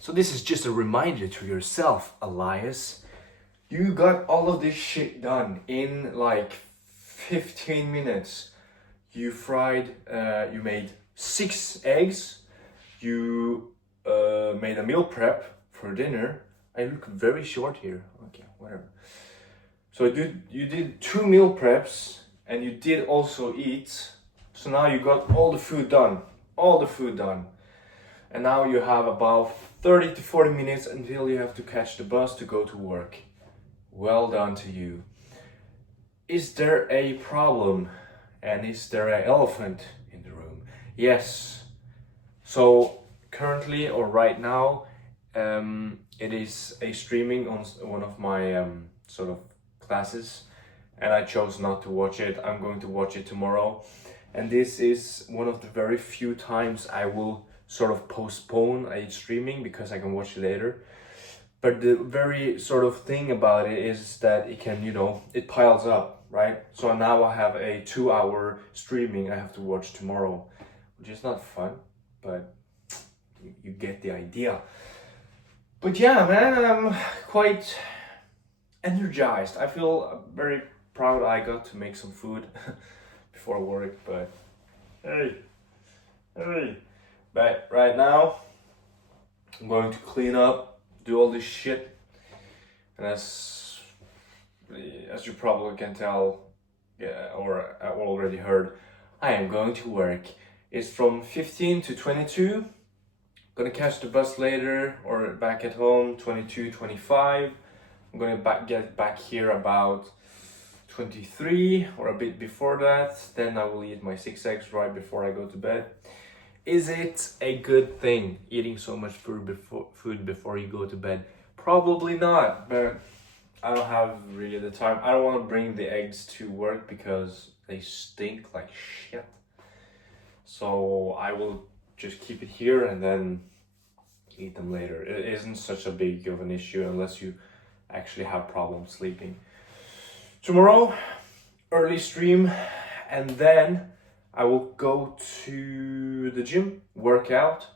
So this is just a reminder to yourself, Elias. You got all of this shit done in like 15 minutes. You you made 6 eggs. You made a meal prep for dinner. I look very short here. Okay, whatever. So you did 2 meal preps and you did also eat. So now you got all the food done. All the food done. And now you have about 30 to 40 minutes until you have to catch the bus to go to work. Well done to you. Is there a problem? And is there an elephant in the room? Yes. So currently or right now, it is a streaming on one of my sort of classes, and I chose not to watch it. I'm going to watch it tomorrow. And this is one of the very few times I will sort of postpone a streaming because I can watch it later. But the very sort of thing about it is that it can, it piles up, right? So now I have a 2-hour streaming I have to watch tomorrow, which is not fun, but you get the idea. But yeah, man, I'm quite energized. I feel very proud I got to make some food before work, but hey. But right now, I'm going to clean up, do all this shit, and as you probably can tell, or already heard, I am going to work. It's from 15 to 22. Gonna catch the bus later or back at home 22, 25. I'm gonna get back here about 23 or a bit before that. Then I will eat my 6 eggs right before I go to bed. Is it a good thing eating so much food before you go to bed? Probably not, but I don't have really the time. I don't want to bring the eggs to work because they stink like shit. So I will just keep it here and then eat them later. It isn't such a big of an issue unless you actually have problems sleeping. Tomorrow, early stream, and then I will go to the gym, work out,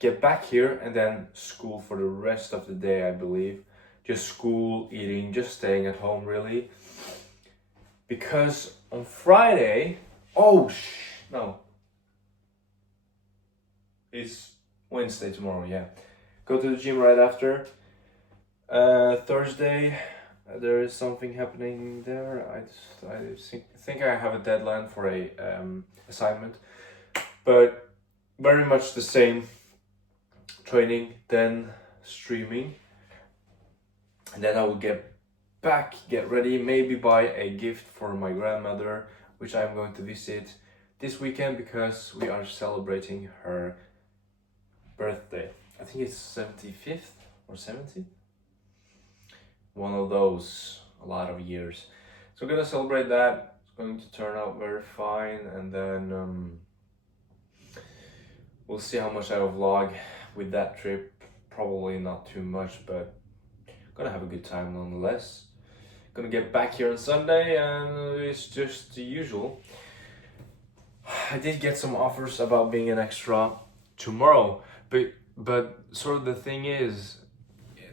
get back here, and then school for the rest of the day, I believe. Just school, eating, just staying at home, really. Because on Friday, no. It's Wednesday tomorrow, yeah. Go to the gym right after. Thursday, there is something happening there. I think I have a deadline for a assignment, but very much the same. Training, then streaming, and then I will get ready, maybe buy a gift for my grandmother, which I'm going to visit this weekend because we are celebrating her birthday. I think it's 75th or 70th. One of those, a lot of years. So we're gonna celebrate that. It's going to turn out very fine, and then we'll see how much I will vlog with that trip. Probably not too much, but gonna have a good time nonetheless. Gonna get back here on Sunday, and it's just the usual. I did get some offers about being an extra tomorrow, but sort of the thing is,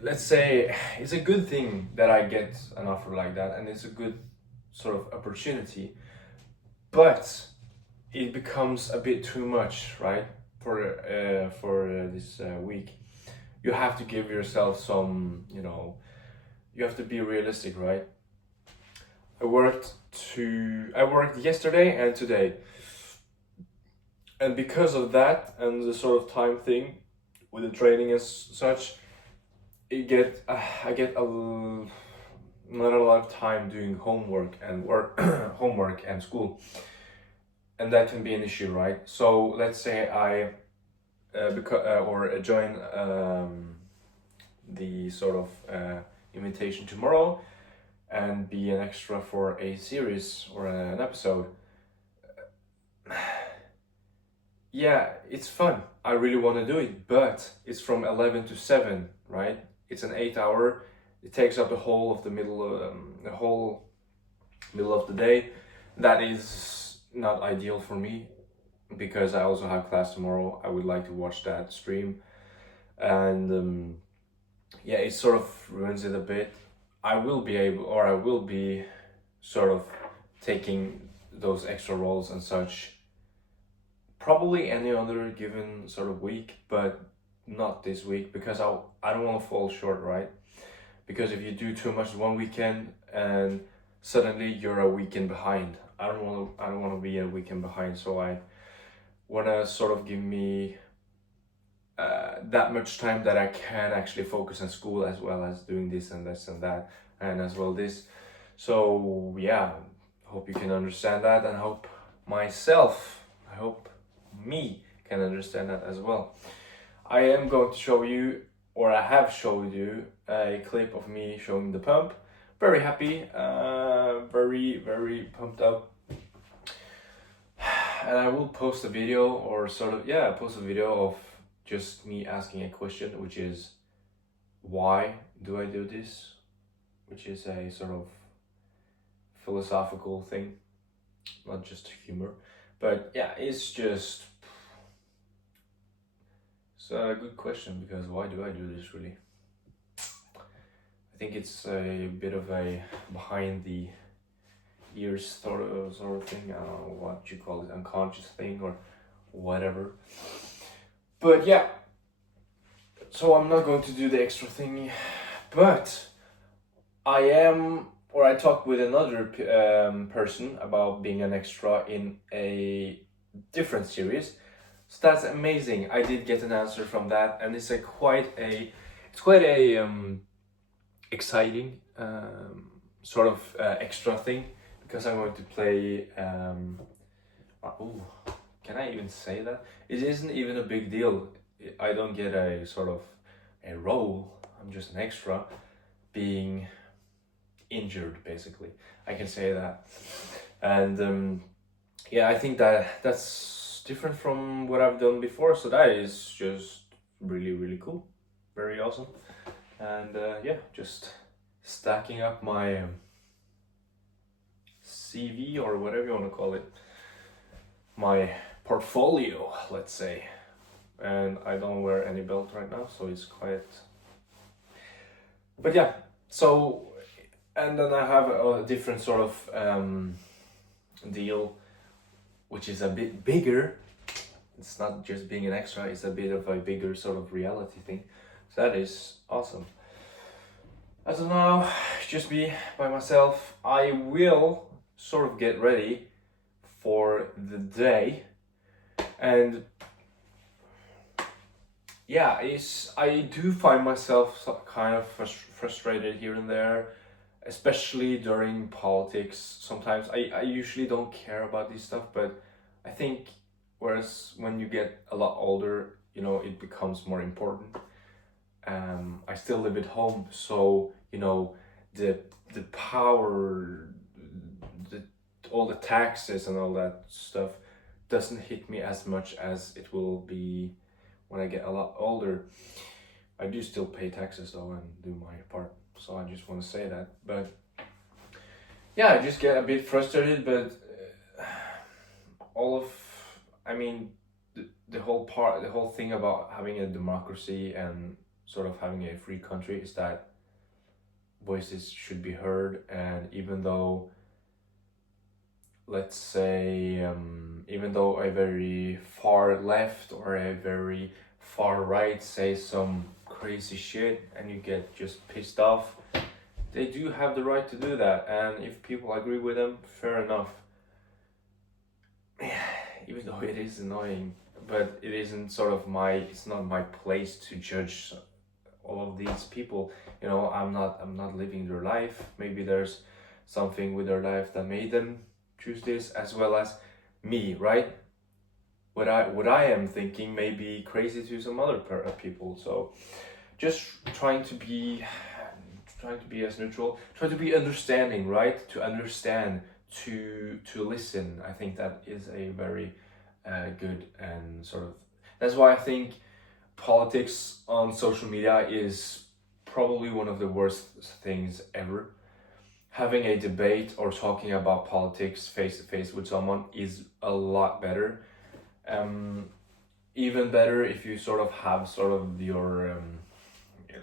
let's say it's a good thing that I get an offer like that, and it's a good sort of opportunity, but it becomes a bit too much, right? For this week, you have to give yourself some, you have to be realistic, right? I worked yesterday and today, and because of that and the sort of time thing with the training and such, I get not a lot of time doing homework and school, and that can be an issue, right? So let's say I join the sort of invitation tomorrow and be an extra for a series or an episode. Yeah, it's fun. I really want to do it, but it's from 11 to 7, right? It's an 8-hour. It takes up the whole of the middle of the day. That is not ideal for me. because I also have class tomorrow. I would like to watch that stream, and yeah, it sort of ruins it a bit. I will be sort of taking those extra roles and such probably any other given sort of week, but not this week because I don't want to fall short, right? Because if you do too much one weekend and suddenly you're a weekend behind, I don't want to be a weekend behind. So I want to sort of give me that much time that I can actually focus on school as well as doing this and this and that and as well this. So yeah, hope you can understand that, and I hope me can understand that as well. I am going to show you, or I have showed you, a clip of me showing the pump. Very happy, very pumped up. And I will post a video, or sort of, yeah, post a video of just me asking a question, which is, why do I do this? Which is a sort of philosophical thing, not just humor. But yeah, it's a good question, because why do I do this really? I think it's a bit of a behind the ears sort of thing. I don't know what you call it, unconscious thing or whatever. But yeah, so I'm not going to do the extra thing, but I talked with another person about being an extra in a different series. So that's amazing. I did get an answer from that, and it's quite a exciting sort of extra thing, because I'm going to play. Oh, can I even say that? It isn't even a big deal. I don't get a sort of a role. I'm just an extra, being injured basically. I can say that, and yeah, I think that's different from what I've done before. So that is just really cool, very awesome, and yeah, just stacking up my CV, or whatever you want to call it, my portfolio, let's say. And I don't wear any belt right now, so it's quite. But yeah, so, and then I have a different sort of deal, which is a bit bigger. It's not just being an extra, it's a bit of a bigger sort of reality thing. So that is awesome. As of now, just be by myself. I will sort of get ready for the day, and yeah, I do find myself kind of frustrated here and there, especially during politics. Sometimes I usually don't care about this stuff, but I think whereas when you get a lot older, you know, it becomes more important. I still live at home, so you know, the power, the all the taxes and all that stuff doesn't hit me as much as it will be when I get a lot older. I do still pay taxes though and do my part, so I just want to say that. But yeah, I just get a bit frustrated, but I mean, the whole thing about having a democracy and sort of having a free country is that voices should be heard. And even though, let's say, even though a very far left or a very far right say some crazy shit and you get just pissed off, they do have the right to do that, and if people agree with them, fair enough. Even though it is annoying, but it's not my place to judge all of these people. You know, I'm not living their life. Maybe there's something with their life that made them choose this, as well as me, right? What I am thinking may be crazy to some other people. So just trying to be as neutral, try to be understanding, right? To understand, to listen. I think that is a very good, and sort of, that's why I think politics on social media is probably one of the worst things ever. Having a debate or talking about politics face to face with someone is a lot better. Even better if you sort of have sort of your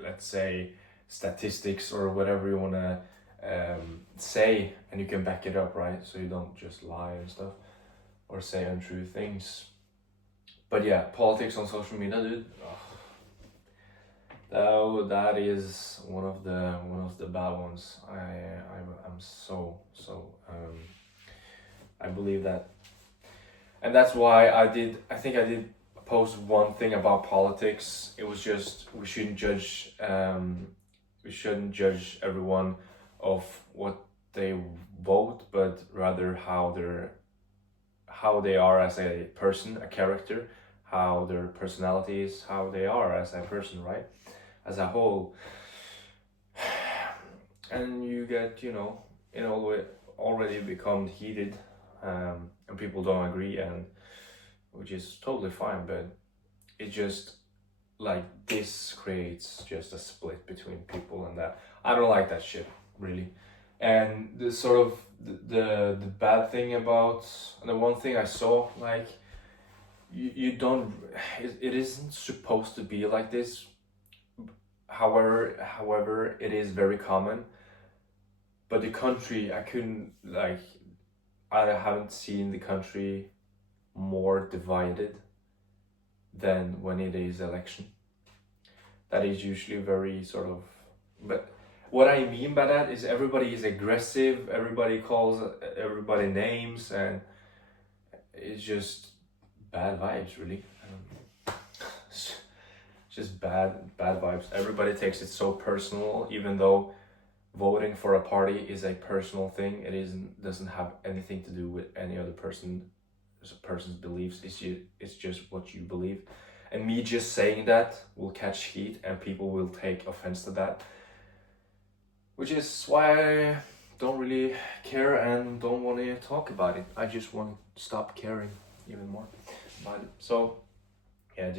let's say statistics or whatever you want to say, and you can back it up, right? So you don't just lie and stuff or say untrue things. But yeah, politics on social media, dude. Oh, that is one of the bad ones. I'm so I believe that, and that's why I think I did post one thing about politics. It was just we shouldn't judge everyone of what they vote, but rather how they are as a person, a character, how their personality is, how they are as a person, right? As a whole. And you get, it already become heated, and people don't agree, and which is totally fine, but it just like this creates just a split between people, and that I don't like that shit, really. And the sort of the bad thing about, and the one thing I saw, like you don't, it isn't supposed to be like this. However, it is very common. But the country, I haven't seen the country more divided than when it is election. That is usually very sort of, but what I mean by that is everybody is aggressive, everybody calls everybody names, and it's just bad vibes, really. It's just bad vibes. Everybody takes it so personal, even though voting for a party is a personal thing. It doesn't have anything to do with any other person's beliefs. It's just what you believe. And me just saying that will catch heat, and people will take offense to that. Which is why I don't really care and don't want to talk about it. I just want to stop caring even more about it. So, yeah,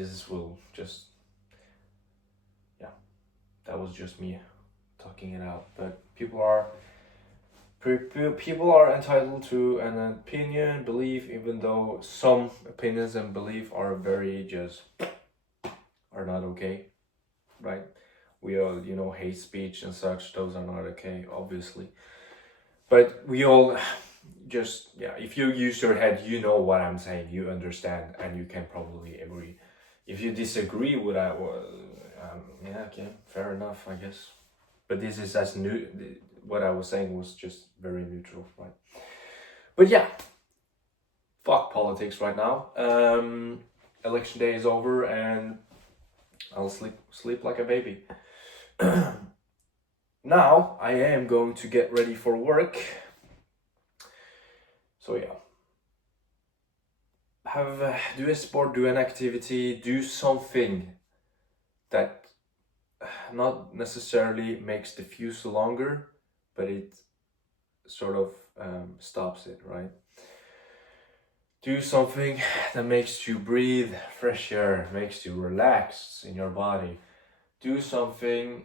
that was just me talking it out. But people are entitled to an opinion, belief, even though some opinions and belief are are not okay, right? We all, hate speech and such, those are not okay, obviously. But we all just, if you use your head, you know what I'm saying, you understand, and you can probably agree. If you disagree with that, okay, fair enough, I guess. But this is what I was saying was just very neutral, right? But yeah, fuck politics right now. Election day is over, and I'll sleep like a baby. Now I am going to get ready for work. So yeah, do a sport, do an activity, do something that not necessarily makes the fuse longer, but it sort of stops it, right? Do something that makes you breathe fresh air, makes you relax in your body. Do something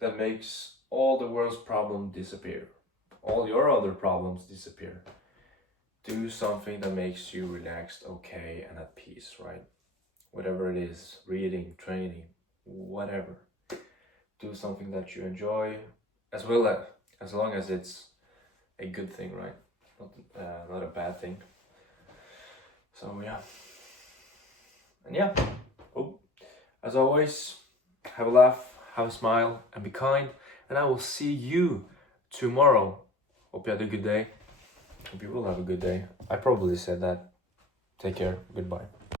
that makes all the world's problems disappear. All your other problems disappear. Do something that makes you relaxed, okay, and at peace, right? Whatever it is, reading, training, whatever. Do something that you enjoy, as long as it's a good thing, right? Not a bad thing. So yeah. And yeah. As always, have a laugh, have a smile, and be kind. And I will see you tomorrow. Hope you had a good day. Hope you will have a good day. I probably said that. Take care. Goodbye.